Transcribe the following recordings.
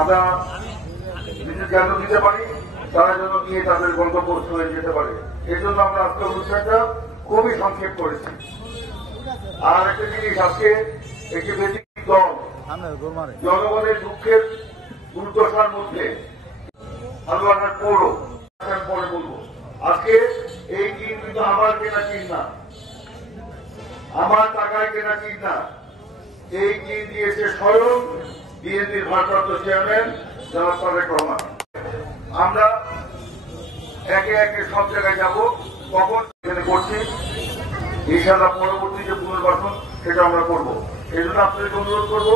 আমরা বিদ্যুৎ কেন্দ্র দিতে পারি, তারা যেন নিয়ে তাদের গন্তব্যস্থলে যেতে পারে। এই জন্য আমরা আজকে অনুষ্ঠানটা খুবই সংক্ষেপ করেছি। আর একটা জিনিস, আজকে একটি ব্যক্তিগত দল জনগণের দুঃখের দুর্দশার মধ্যে হালুয়াঘাট পৌর পরে বলবো, আজকে এই টিম কিন্তু আমার কেনা টিম না, আমার টাকায় কেনা টিম না। এই টিম দিয়েছে স্বয়ং বিএনপির ভারপ্রাপ্ত চেয়ারম্যান জনাব তারেক রহমান। আমরা একে একে সব জায়গায় যাব, কখন এখানে করছি ইনশাআল্লাহ পরবর্তী যে পুনর্বাসন সেটা আমরা করব। এই জন্য আপনাদেরকে অনুরোধ করব,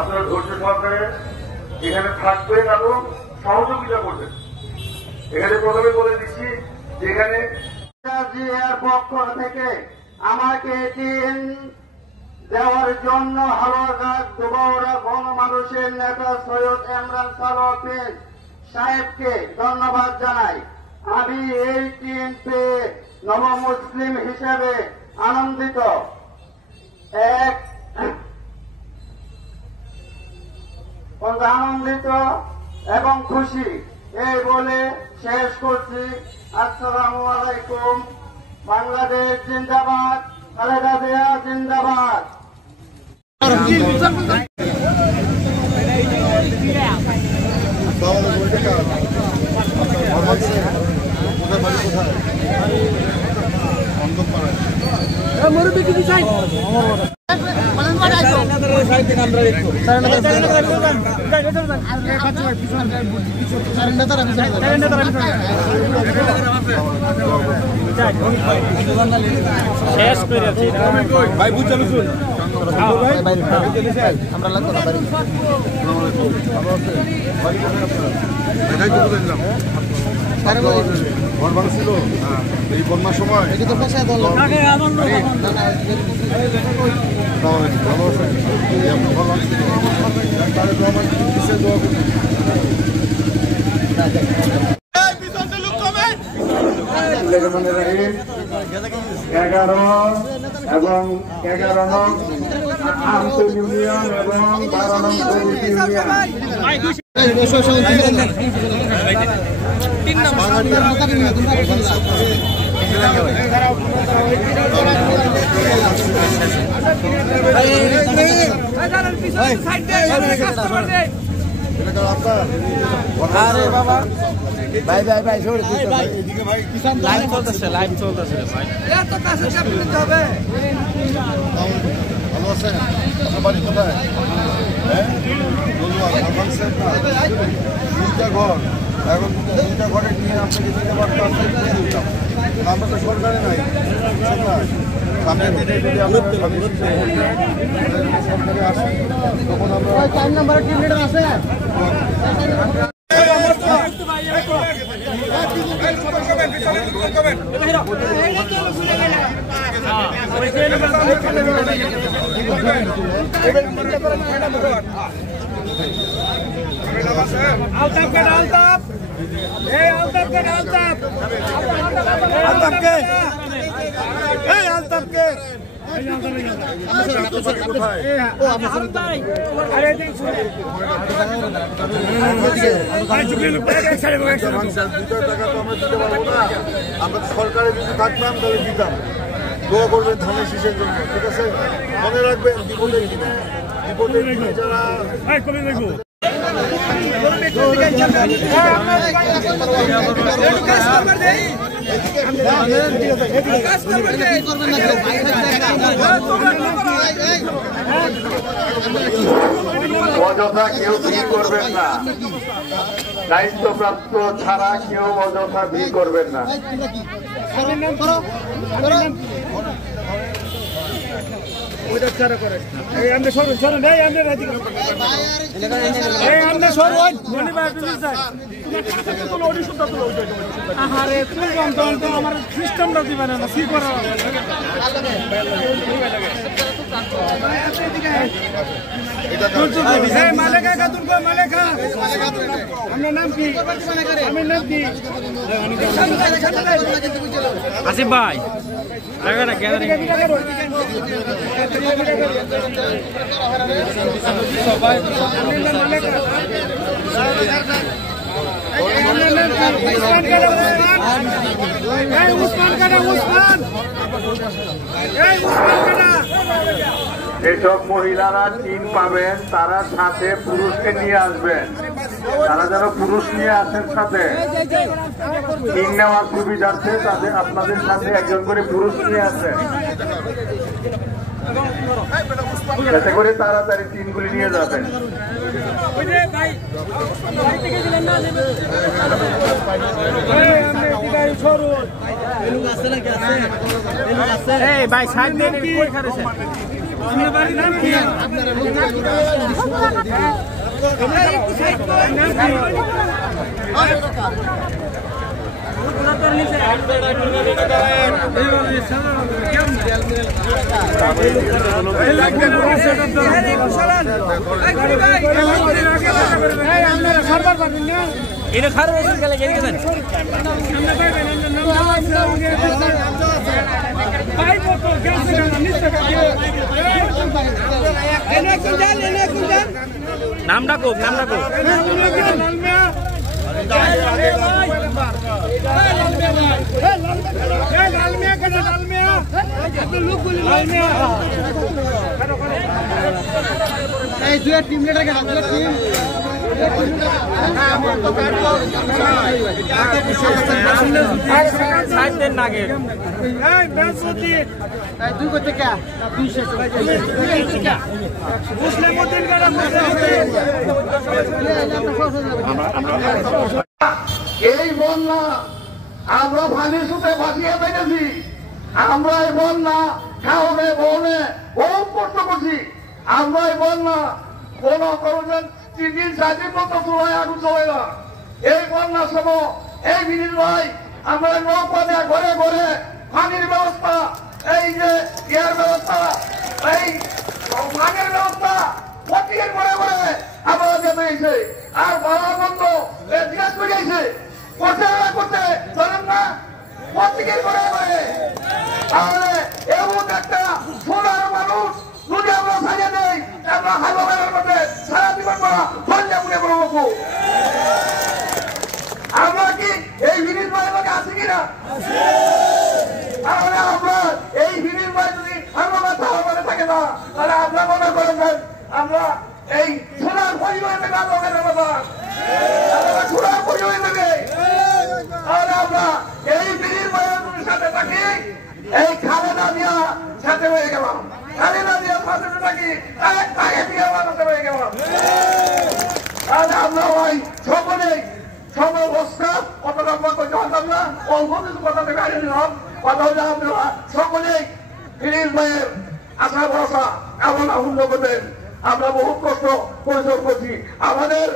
আপনারা ধৈর্য সহকারে এখানে থাকবেন এবং সহযোগিতা করবেন। এখানে প্রথমে বলে দিচ্ছি, যেখানে পক্ষ থেকে আমাকে টিম দেওয়ার জন্য হালুয়াঘাট দুবাউড়া গণমানুষের নেতা সৈয়দ ইমরান সালাউদ্দিন সাহেবকে ধন্যবাদ জানাই। আমি এই টিম পেয়ে নবমুসলিম হিসেবে আনন্দিত এবং খুশি, এই বলে শেষ করছি। আসসালামু আলাইকুম। বাংলাদেশ জিন্দাবাদ, খালেদা জিয়া জিন্দাবাদ। মুরব্বী কি চাই ভাই বুঝ আমরা লাগতো না বাড়ি ঘর ছিল এই বন্যার সময় এবং 11 নং আন্তঃ ইউনিয়ন এবং 12 নং আরে বাবা ভাই ভাই ভাই লাইভ চলতেছে ভাই এত কাছে চাপ নিতে হবে। ভালো আছেন? আপনার বাড়ি কোথায়? দুইটা ঘর, এখন দুইটা ঘরে নিয়ে আপনাকে দিতে পারতাম, আমরা তো সরকারে নাই। সামনের দিনে যদি আমরা সরকারে আসি তখন আমরা 4 নম্বরের টিম লিডার আছে। আমরা সরকারে যদি থাকতাম তাহলে দিতাম। দোয়া করবেন ধানের শীষের জন্য, ঠিক আছে? মনে রাখবেন বিপদের দিনে যারা অযথা কেউ ভিড় করবেন না, দায়িত্বপ্রাপ্ত ছাড়া কেউ অযথা ভিড় করবেন না। আমার খ্রিস্টানরা দিবে না কি করা আসিফ ভাই সবাই যেসব মহিলারা টিন পাবেন তারা সাথে পুরুষকে নিয়ে আসবেন, তারা যেন পুরুষ নিয়ে আসেন সাথে। টিন নেওয়ার সুবিধার্থে তাদের আপনাদের সাথে একজন করে পুরুষ নিয়ে আসেন, যাতে করে তাড়াতাড়ি টিনগুলি নিয়ে যাবেন। ভাই সাইড দিয়ে কই খারেছে আপনার বাড়ির নাম কি? এটা খারাপ হয়েছে গেলে গেলে গেলেন নাম ডাকো নাম ডাকো টিম লিডার টিম এই বন্যা আমরা পানির সুতে ভাসিয়ে পেরেছি, আমরা এই বন্যা খাওয়ানে বনে বহু কষ্ট করছি, আমরা এই বন্যা কোন করছেন 3 দিন 4 দিন মতো চুলায় আগুন চলে না। এই বন্যার সময় এই বিনীত ভাই আমরা নৌপানে ঘরে ঘরে পানির ব্যবস্থা, এই যে ইয়ার ব্যবস্থা, এই পানির ব্যবস্থা প্রত্যেকের ঘরে ঘরে আমরা যেতে হয়েছে। আর ভালো মন্দ জিজ্ঞাসা করে যাইছে করতে না করতে জানেন না প্রত্যেকের ঘরে ঘরে। তাহলে এমন একটা সোনার মানুষ যদি আমরা সাজিয়ে দেই, আমরা হাইবাবের মধ্যে সারা জীবন করা ধরলে মনে করবো। আমরা কি এই বিনীত ভাইয়ের মধ্যে আছি কিনা? তাহলে আমরা এই বিনীত ভাই যদি আমরা মনে থাকে না, তাহলে আপনার মনে করবেন আমরা এই সোনার পরিবার থেকে সোনার পরিবার থেকে। তাহলে আমরা এই বিনীত ভাইয়ের সাথে থাকি, এই খালেদা দিয়া সাথে হয়ে গেলাম, খালেদা দিয়া সাথে থাকি সাথে হয়ে গেলাম। তাহলে আমরা ভাই সকলেই সমবস্থা কত লম্বা করতে পারতাম না, অল্প কিছু কথা থেকে আগে দিলাম। কথা হলে আপনারা সকলেই বিনীত ভাইয়ের আশা ভরসা কামনা পূর্ণ করবেন। আমরা বহুত কষ্ট পরিশ্রম করছি, আমাদের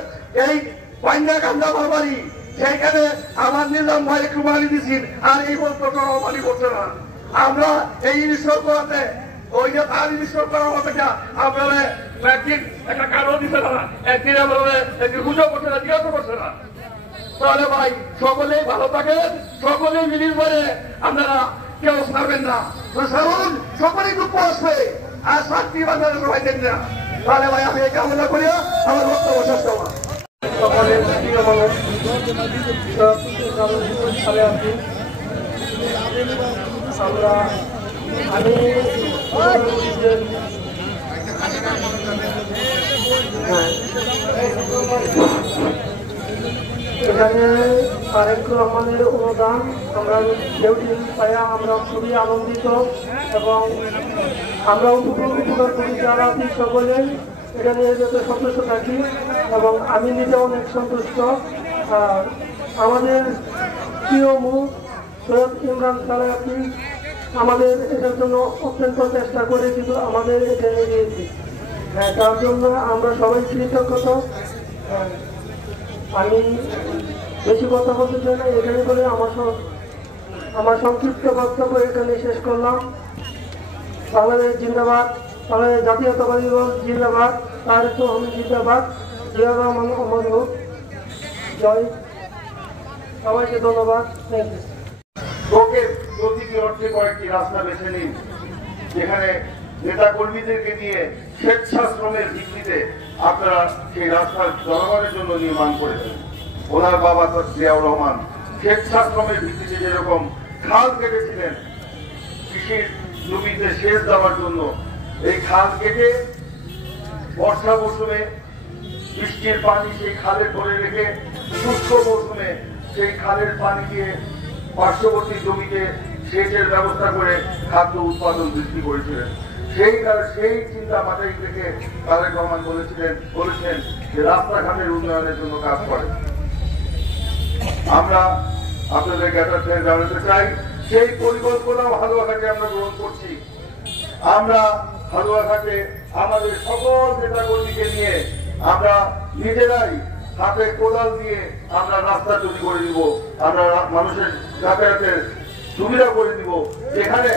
এই পাইনা কান্দা বাড়ি সেইখানে আমার নিজাম ভাই একটু মারি দিচ্ছি, আর এই বছর মারি করছে না। আমরা এই ইনস্টল করাতে ওই যে তার ইনস্টল করার অপেক্ষা আপনারা একদিন একটা কারণ দিতে না, একদিন আপনারা একদিন পুজো করছে না, জিজ্ঞাসা করছে না। তাহলে ভাই সকলেই ভালো থাকেন, সকলেই মিলিয়ে পরে আপনারা কেউ ছাড়বেন না, সারুন সকলেই দুঃখ আসবে আর শান্তি বাজারে সবাই দেন না। তাহলে ভাই আমি এই কামনা করি, আমার বক্তব্য শেষ করলাম। সকলের প্রিয় মানুষ আমরা আমি এখানে তারেকুর রহমানের অনুদান আমরা কেউটি পাইয়া আমরা খুবই আনন্দিত এবং আমরা উপকার করি যারা আছি সকলে এখানে যাতে সন্তুষ্ট থাকি এবং আমি নিজে অনেক সন্তুষ্ট। আমাদের প্রিয় মুখ সৈয়দ ইমরান সালাফি আমাদের এটার জন্য অত্যন্ত চেষ্টা করে কিন্তু আমাদের এখানে নিয়েছি, তার জন্য আমরা সবাই কৃতজ্ঞ। আমি বেশি কথা বলতে চাই না, এখানে বলে আমার সংক্ষিপ্ত বক্তব্য এখানে শেষ করলাম। বাংলাদেশ জিন্দাবাদ, বাংলাদেশ জাতীয়তাবাদী দল জিন্দাবাদ, তারেক রহমান জিন্দাবাদ, জিয়া রহমান অমর হোক, জয়। সবাইকে ধন্যবাদ। Thank you. প্রকৃতি অর্থে কয়েকটি রাস্তা বেছে নিন যেখানে নেতা কর্মীদেরকে নিয়ে স্বেচ্ছাশ্রমের ভিত্তিতে আপনারা সেই রাস্তার জনগণের জন্য নির্মাণ করেছেন। ওনার বাবা তো জিয়াউর রহমান স্বেচ্ছাশ্রমের ভিত্তিতে যেরকম খাল কেটেছিলেন কৃষির জমিতে সেচ দেওয়ার জন্য, এই খাল কেটে বর্ষা মৌসুমে বৃষ্টির পানি সেই খালে ধরে রেখে শুষ্ক মৌসুমে সেই খালের পানি দিয়ে পার্শ্ববর্তী জমিতে সেচের ব্যবস্থা করে খাদ্য উৎপাদন বৃদ্ধি করেছিলেন। সেই চিন্তা মাথায় রেখে তারেক রহমান বলেছেন যে রাস্তাঘাটের উন্নয়নের জন্য কাজ করে। আমরা আপনাদের জ্ঞাতার্থে জানাতে চাই সেই পরিকল্পনা হালুয়াঘাটে আমরা গ্রহণ করছি। আমরা হালুয়াঘাটে আমাদের সকল নেতা কর্মীকে নিয়ে আমরা নিজেরাই হাতে কোদাল দিয়ে আমরা রাস্তা তৈরি করে দিব, আমরা মানুষের যাতায়াতের সুবিধা করে দিব। যেখানে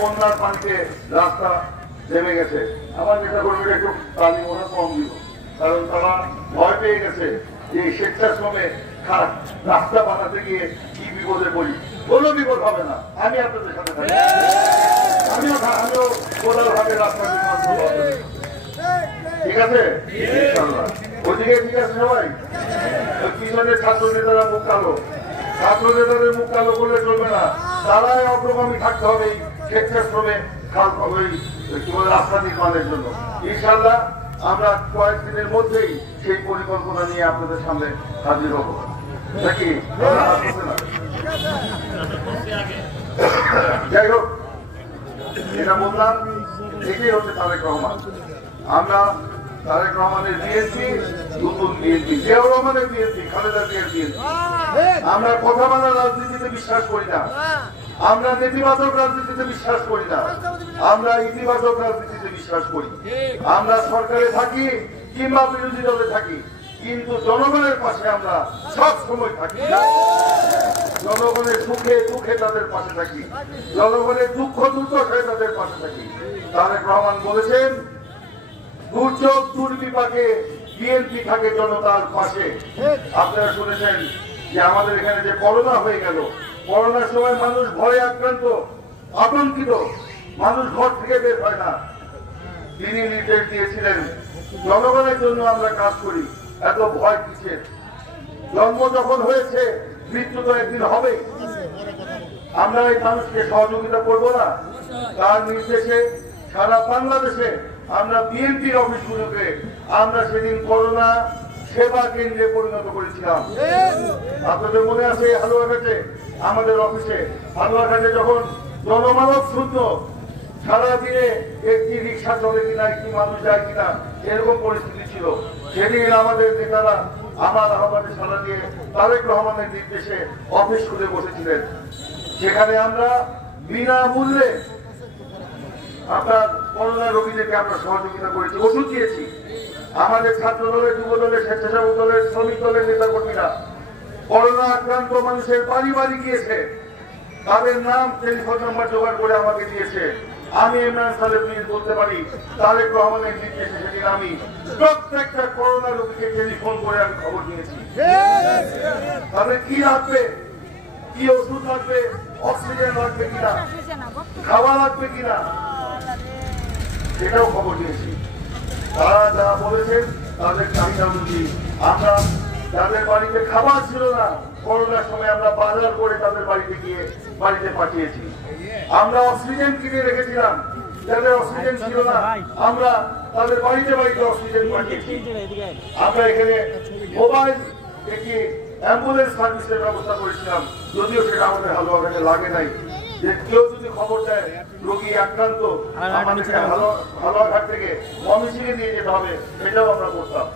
বন্যার পানিতে রাস্তা নেমে গেছে, আমার নেতা কর্মীরা একটু পানি মনে কম দিব, কারণ তারা ভয় পেয়ে গেছে যে স্বেচ্ছাশ্রমে রাস্তা বানাতে গিয়ে কি বিপদে পড়ি। কোনো বিপদ হবে না, আমি আপনাদের সাথে থাকি, আমিও কোদাল ভাবে রাস্তা নির্মাণ করবো। ঠিক আছে, ওইদিকে ঠিক আছে সবাই। পিছনের ছাত্র নেতারা মুখ কালো, ছাত্র নেতাদের মুখ কালো করলে চলবে না, তারাই অগ্রগামী থাকতে হবে এই স্বেচ্ছাশ্রমে রাস্তা নির্মাণের জন্য। ইনশাল্লাহ আমরা কয়েকদিনের মধ্যেই সেই পরিকল্পনা নিয়ে আপনাদের সামনে হাজির হব নাকি? যাই হোক, এটা বললাম, এটাই হচ্ছে তারেক রহমান। আমরা তারেক রহমানের বিএনপি, নতুন বিএনপি, জিয়াউর রহমানের বিএনপি, খালেদা জিয়ার বিএনপি। আমরা কথা বলা রাজনীতিতে বিশ্বাস করি না, আমরা নেতিবাচক রাজনীতিতে বিশ্বাস করি না, আমরা ইতিবাচক রাজনীতিতে বিশ্বাস করি। আমরা সরকারে থাকি কিংবা বিরোধী দলে থাকি, কিন্তু জনগণের পাশে আমরা সব সময় থাকি। জনগণের সুখে দুঃখে তাদের পাশে থাকি, জনগণের দুঃখ দুর্দশায় তাদের পাশে থাকি। তারেক রহমান বলেছেন, দুর্যোগ দুর্বিপাকে বিএনপি থাকে জনতার পাশে। আপনারা শুনেছেন যে আমাদের এখানে যে করোনা হয়ে গেল, করোনার সময় মানুষ ভয়ে আক্রান্ত, আতঙ্কিত, মানুষ ঘর থেকে বের হয় না। তিনি নির্দেশ দিয়েছিলেন, জনগণের জন্য আমরা কাজ করি, এত ভয় কিসের? জন্ম যখন হয়েছে মৃত্যু তো একদিন হবে, আমরা এই মানুষকে সহযোগিতা করবো না? তার নির্দেশে সারা বাংলাদেশে আমরা বিএনপির অফিসগুলোকে আমরা সেদিন করোনা সেবা কেন্দ্রে পরিণত করেছিলাম। আপনাদের মনে আছে হালুয়াঘাটে আমাদের অফিসে, হালুয়াঘাটে যখন জনমানব শূন্য, সারাদিনে একটি রিক্সা চলে কিনা, একটি মানুষ যায় কিনা, এরকম পরিস্থিতি ছিল। সেদিন আমাদের নেতারা আমার আহ্বানে সাড়া দিয়ে তারেক রহমানের নির্দেশে অফিস খুলে বসেছিলেন। সেখানে আমরা বিনামূল্যে আপনার করোনা রোগীদেরকে আমরা সহযোগিতা করেছি, ওষুধ দিয়েছি। আমাদের ছাত্র দলের, যুব দলের, স্বেচ্ছাসেবক দলের, শ্রমিক দলের নেতা কর্মীরা করোনা আক্রান্ত মানুষের বাড়ি বাড়ি গিয়েছে, তাদের নাম টেলিফোন নাম্বার জোগাড় করে আমাকে দিয়েছে। আমি ইমরান সাহেব প্লিজ বলতে পারি, তারেক রহমানের নির্দেশে সেদিন আমি প্রত্যেকটা করোনা রোগীকে টেলিফোন করে আমি খবর নিয়েছি। তাদের কি লাগবে, কি ওষুধ লাগবে, অক্সিজেন লাগবে কিনা, খাওয়া লাগবে কিনা, সেটাও খবর নিয়েছি। তারা যা বলেছেন তাদের চাহিদা অনুযায়ী আমরা, যাদের বাড়িতে খাবার ছিল না করোনার সময়, আমরা বাজার করে তাদের বাড়িতে গিয়ে বাড়িতে পাঠিয়েছি। আমরা অক্সিজেন কিনে রেখেছিলাম, যাদের অক্সিজেন ছিল না আমরা তাদের বাড়িতে বাড়িতে অক্সিজেন পাঠিয়েছি। আমরা এখানে মোবাইল একটি অ্যাম্বুলেন্স সার্ভিসের ব্যবস্থা করেছিলাম, যদিও সেটা আমাদের হালুয়াঘাটে লাগে নাই। যে কেউ যদি খবর দেয় রোগী আক্রান্ত, আমাদেরকে হালুয়াঘাট থেকে ময়মনসিংহে নিয়ে যেতে হবে, সেটাও আমরা করতাম।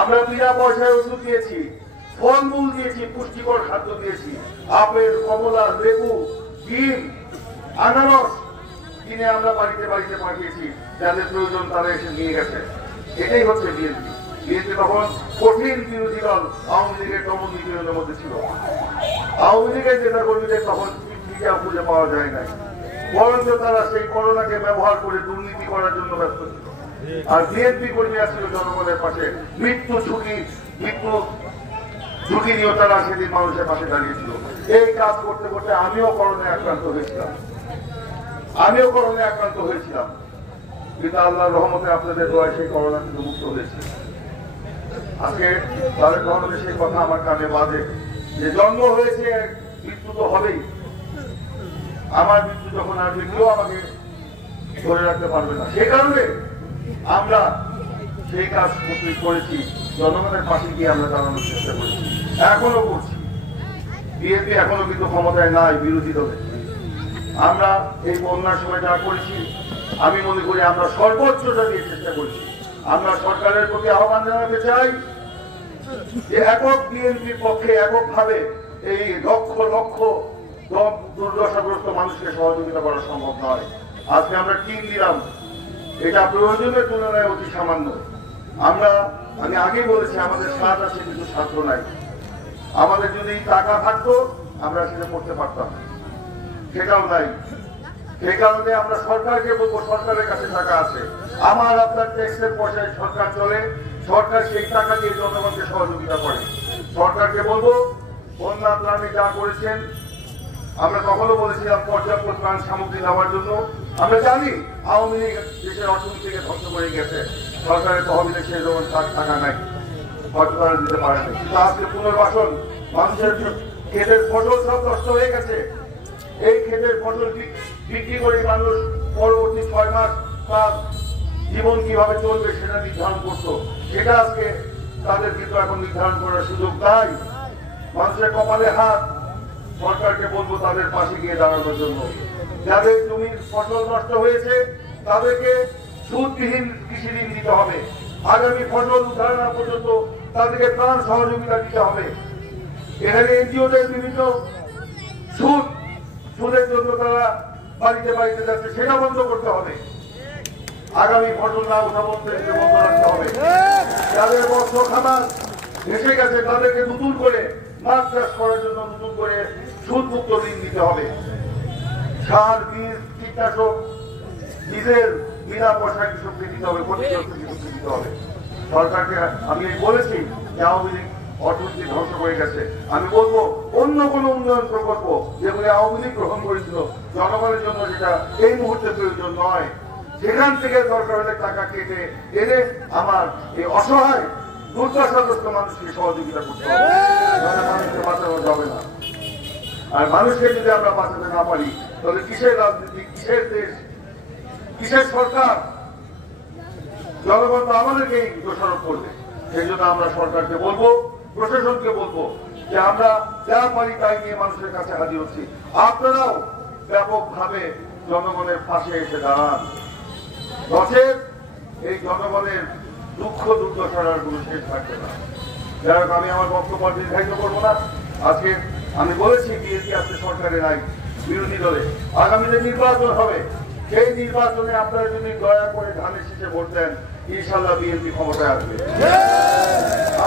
আমরা বিনা পয়সায় ওষুধ দিয়েছি, ফলমূল দিয়েছি, পুষ্টিকর খাদ্য দিয়েছি, আপেল, কমলা, লেবু, ডিম, আনারস কিনে আমরা বাড়িতে বাড়িতে পাঠিয়েছি। যাদের প্রয়োজন তারা এসে নিয়ে গেছে। এটাই হচ্ছে বিএনপি। বিএনপি তখন কঠিন বিরোধী দল আওয়ামী লীগের দমন নিপীড়নের মধ্যে ছিল। আওয়ামী লীগের নেতা কর্মীদের তখন খুঁজে পাওয়া যায় নাই, বরঞ্চ তারা সেই করোনাকে ব্যবহার করে দুর্নীতি করার জন্য ব্যস্ত ছিল। আর বিএনপি কর্মীরা ছিল জনগণের পাশে, মৃত্যু ঝুঁকি নিয়েও তারা সেদিন মানুষের পাশে দাঁড়িয়েছিল। এই কাজ করতে করতে আমিও করোনায় আক্রান্ত হয়েছিলাম। আমিও করোনা আক্রান্ত হয়েছিলাম, কিন্তু আল্লাহর রহমতে আপনাদের দোয়ায় সেই করোনা থেকে মুক্ত হয়েছে। আজকে তাদের রহমতে সেই কথা আমার কানে বাজে যে জন্ম হয়েছে, মৃত্যু তো হবেই। আমার মৃত্যু যখন আসবে কেউ আমাকে ধরে রাখতে পারবে না। সেই কারণে আমরা সেই কাজ করেছি, জনগণের পাশে গিয়ে আমরা দাঁড়ানোর চেষ্টা করেছি, এখনো করছি। বিএনপি এখনো কিন্তু ক্ষমতায় নাই, বিরোধী দলে। আমরা এই বন্যার সময় যা করেছি, আমি মনে করি আমরা সর্বোচ্চটা দিয়ে চেষ্টা করেছি। আমরা সরকারের প্রতি আহ্বান জানাতে চাই যে একক বিএনপির পক্ষে এককভাবে এই লক্ষ লক্ষ দুর্দশাগ্রস্ত মানুষকে সহযোগিতা করা সম্ভব নয়। আজকে আমরা টিম দিলাম, এটা প্রয়োজনের তুলনায় অতি সামান্য। আমি আগে বলেছি আমাদের স্বাদ আছে কিন্তু সাধ্য নাই। আমাদের যদি টাকা থাকতো আমরা সেটা করতে পারতাম, সেটাও নাই। সেই কারণে আমরা সরকারকে বলবো, সরকারের কাছে টাকা আছে, আমার আপনার ট্যাক্সের পয়সায় সরকার চলে, সরকার সেই টাকা দিয়ে জনগণকে সহযোগিতা করে। সরকারকে বলবো বন্যা ত্রাণে যা করেছেন, আমরা কখনো বলেছিলাম পর্যাপ্ত ত্রাণ সামগ্রী দেওয়ার জন্য। আমরা জানি আওয়ামী লীগ দেশের অর্থনীতিকে ধ্বংস করে গেছে, সরকারের তহবিলে সেই যেমন টাকা নাই, হয়তো তারা দিতে পারেনি। কিন্তু আজকে পুনর্বাসন, মানুষের ক্ষেতের ফসল সব নষ্ট হয়ে গেছে। এই ক্ষেতের ফসল বিক্রি করে মানুষ পরবর্তী 6 মাস তার জীবন কিভাবে চলবে সেটা নির্ধারণ করতো, সেটা আজকে তাদের কিন্তু এখন নির্ধারণ করার সুযোগ নাই। মানুষের কপালে হাত, সরকারকে বলবো তাদের পাশে গিয়ে দাঁড়ানোর জন্য। যাদের জমির ফসল নষ্ট হয়েছে তাদেরকে সুদবিহীন কৃষি ঋণ দিতে হবে। আগামী ফসল উদ্ধার না পর্যন্ত তাদেরকে ত্রাণ সহযোগিতা দিতে হবে। এখানে এনজিওদের বিভিন্ন সুদের জন্য তারা বাড়িতে বাড়িতে যাচ্ছে, সেটা বন্ধ করতে হবে। আগামী ফসল না উঠা বন্ধ রাখতে হবে। যাদের মৎস্য খামার ভেসে গেছে তাদেরকে নতুন করে মাছ চাষ করার জন্য নতুন করে সুদমুক্ত ঋণ দিতে হবে। সার, বীজ, কীটনাশক, ডিজেল বিনা পয়সায় কৃষককে দিতে হবে, ক্ষতিগ্রস্ত কৃষককে দিতে হবে। সরকারকে আমি বলেছি যে আওয়ামী লীগ অর্থনীতি ধ্বংস করে গেছে। আমি বলবো অন্য কোন উন্নয়ন প্রকল্প যেগুলি আওয়ামী লীগ গ্রহণ করেছিল জনগণের জন্য, যেটা এই মুহূর্তে প্রয়োজন নয়, সেখান থেকে দরকার হলে টাকা কেটে এনে আমার এই অসহায় দুর্দশাগ্রস্ত মানুষকে সহযোগিতা করতে হবে। মানুষকে বাঁচানো যাবে না। আর মানুষকে যদি আমরা বাঁচাতে না পারি তাহলে কিসের রাজনীতি, কিসের দেশ, কিসের সরকার? জনগণ তো আমাদেরকেই দোষারোপ করবে। সেই জন্য আমরা সরকারকে বলবো, প্রশাসনকে বলবো যে আমরা যা পারি তাই নিয়ে মানুষের কাছে হাজির হচ্ছি। আপনারাও ব্যাপকভাবে জনগণের পাশে এসে দাঁড়ান। নচেৎ এই জনগণের দুঃখ দুর্দশার আর কোনো শেষ থাকবে না। যাই হোক, আমি আমার বক্তব্য দীর্ঘায়িত করবো না। আজকে আমি বলেছি বিএনপি আজকে সরকারের নাই, বিরোধী দলে। আগামীতে নির্বাচন হবে, সেই নির্বাচনে আপনারা যদি দয়া করে ধানের শীষে ভোট দেন, ইনশাল্লাহ বিএনপি ক্ষমতায় আসবে।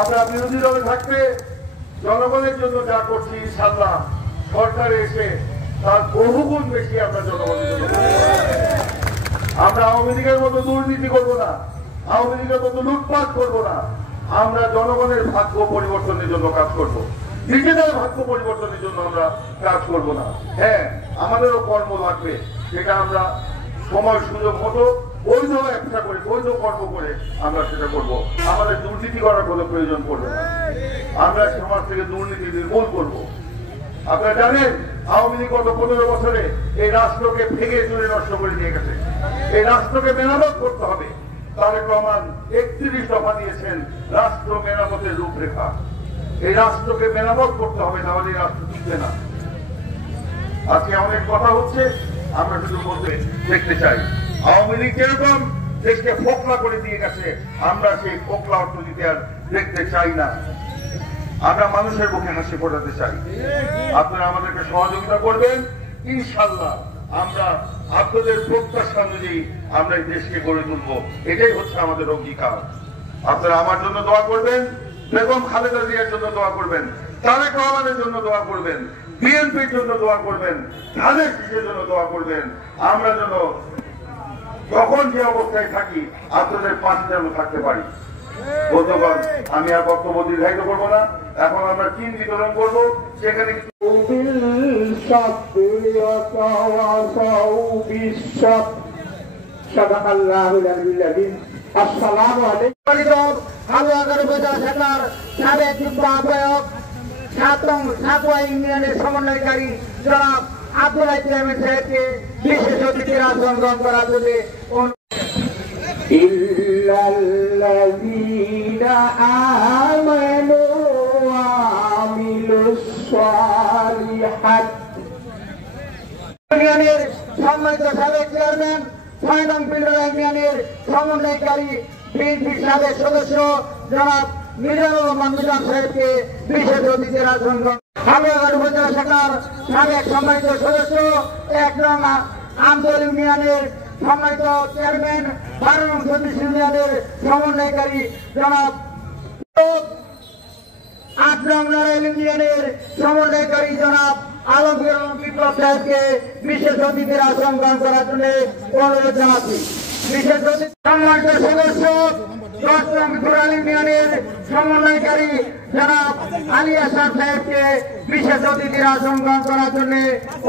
আমরা বিরোধী দলে থাকতে জনগণের জন্য যা করছি, ইনশাল্লাহ সরকারে এসে তার বহুগুণ বেশি আমরা জনগণের জন্য। আমরা আওয়ামী লীগের মতো দুর্নীতি করবো না, আওয়ামী লীগের মতো লুটপাট করবো না। আমরা জনগণের ভাগ্য পরিবর্তনের জন্য কাজ করব, নিজেদের ভাগ্য পরিবর্তনের জন্য আমরা কাজ করব না। হ্যাঁ, আমাদেরও কর্ম লাগবে, সেটা আমরা সময় সুযোগ মতো বৈধ ব্যবসা করে, বৈধ কর্ম করে আমরা সেটা করব। আমাদের দুর্নীতি করার কোনো প্রয়োজন পড়বে না। আমরা সমাজ থেকে দুর্নীতি নির্মূল করব। আপনারা জানেন আওয়ামী লীগ গত 15 বছরে এই রাষ্ট্রকে ভেঙে চুরে নষ্ট করে দিয়ে গেছে। এই রাষ্ট্রকে মেরামত করতে হবে। তারেক রহমান 31 দফা দিয়েছেন রাষ্ট্র মেরামতের রূপরেখা। এই রাষ্ট্রকে মেরামত করতে হবে, তাহলে এই রাষ্ট্র টিকবে না। আজকে অনেক কথা হচ্ছে, আমরা শুধু বলতে দেখতে চাই আওয়ামী লীগ যেরকম দেশকে ফোকলা করে দিয়ে গেছে, আমরা সেই ফোকলা অর্থনীতি আর দেখতে চাই না। আমরা মানুষের মুখে হাসি ফোটাতে চাই। আপনারা আমাদেরকে সহযোগিতা করবেন, ইনশাল্লাহ আমরা আপনাদের প্রত্যাশা অনুযায়ী আমরা এই দেশকে গড়ে তুলব। এটাই হচ্ছে আমাদের অঙ্গীকার। আপনারা আমার জন্য দোয়া করবেন, বেগম খালেদা জিয়ার জন্য দোয়া করবেন, তারেক রহমানের জন্য দোয়া করবেন, বিএনপির জন্য দোয়া করবেন, ধানের শীষের জন্য দোয়া করবেন। আমরা যেন যখন যে অবস্থায় থাকি আপনাদের পাশে যেন থাকতে পারি। বন্ধুগণ, আমি আর বক্তব্য দীর্ঘায়িত করবো না। এখন আমরা চিন বিতরণ করবো, সেখানে بالصبر وتواصوا بالصبر صدق الله العلي العظيم السلام عليكم হালুয়াঘাট উপজেলা শাখার সাবেক যুগ্ম আহ্বায়ক সাতোয়া ইউনিয়নের সমন্বয়কারী জনাব আব্দুল আইয়াম সাহেবকে বিশেষ অতিথির আসন গ্রহণ করার জন্য ইল্লাল্লাযীনা আমানু ওয়া আমিলুস সালিহাত ইউনিয়নের সম্মানিত সাবেক চেয়ারম্যান 6 নং পিলরা ইউনিয়নের সমন্বয়কারী বিএনপির সাবেক সদস্য জনাব মিজানুর রহমান মিজান সাহেবকে বিশেষ অতিথির আসন হালুয়াঘাট উপজেলা শাখার সাবেক সম্মানিত সদস্য 1 নং আমতলী ইউনিয়নের সম্মানিত চেয়ারম্যান 12 নং সতীশ ইউনিয়নের সমন্বয়কারী জনাব 8 নং নড়াইল ইউনিয়নের সমন্বয়কারী জনাব আলমগীর বিপ্লব সাহেবকে বিশেষ অতিথির আসন গ্রহণ করার জন্য অনুরোধ জানাচ্ছি। বিশেষ অতিথি সম্মানিত সদস্য 10 নং ঘোড়াল ইউনিয়নের সমন্বয়কারী জনাব আলী আসাদ সাহেবকে বিশেষ অতিথির আসন গ্রহণ করার জন্য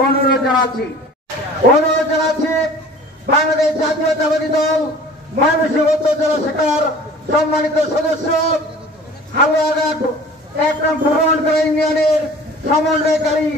অনুরোধ জানাচ্ছি। বাংলাদেশ জাতীয়তাবাদী দল ময়মনসিংহ উত্তর জেলা শাখার সম্মানিত সদস্য হালুয়াঘাট 1 নং ভ্রমণকারী ইউনিয়নের সমন্বয়কারী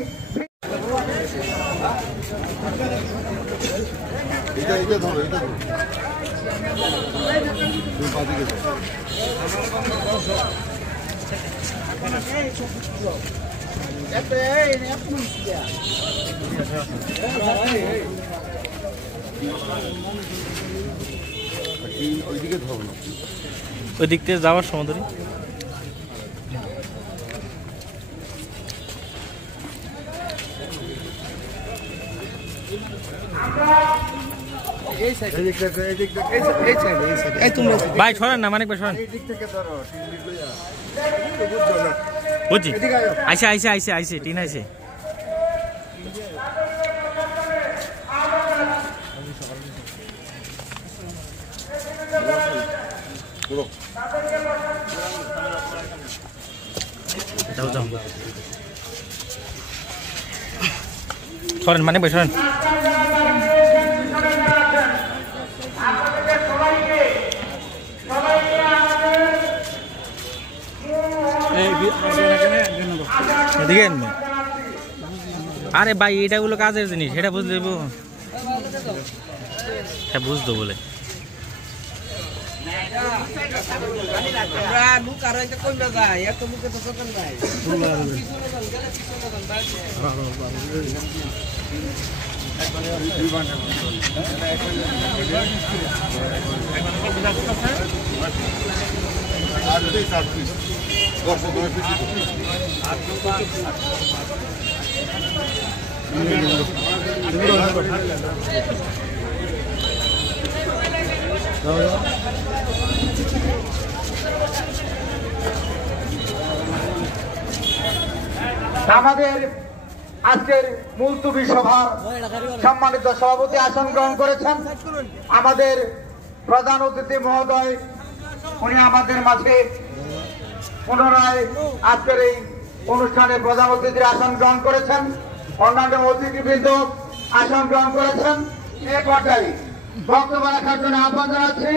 ওই দিক থেকে যাওয়ার সময় ধরে ভাই সরেন না মানিক ভাই সরেন বুঝছি আইসে টিন আইসে সরেন মানিক ভাই সরেন আরে ভাই এটা গুলো কাজের জিনিস এটা বুঝলে বুঝতো বলে আমাদের আজকের মুলতবি সভার সম্মানিত সভাপতি আসন গ্রহণ করেছেন আমাদের প্রধান অতিথি মহোদয়, উনি আমাদের মাঝে পুনরায় আজকের এই অনুষ্ঠানে প্রধান অতিথির আসন গ্রহণ করেছেন, অন্যান্য অতিথিবৃন্দ আসন গ্রহণ করেছেন। এই পর্যায়ে বক্তব্য রাখার জন্য আহ্বান জানাচ্ছি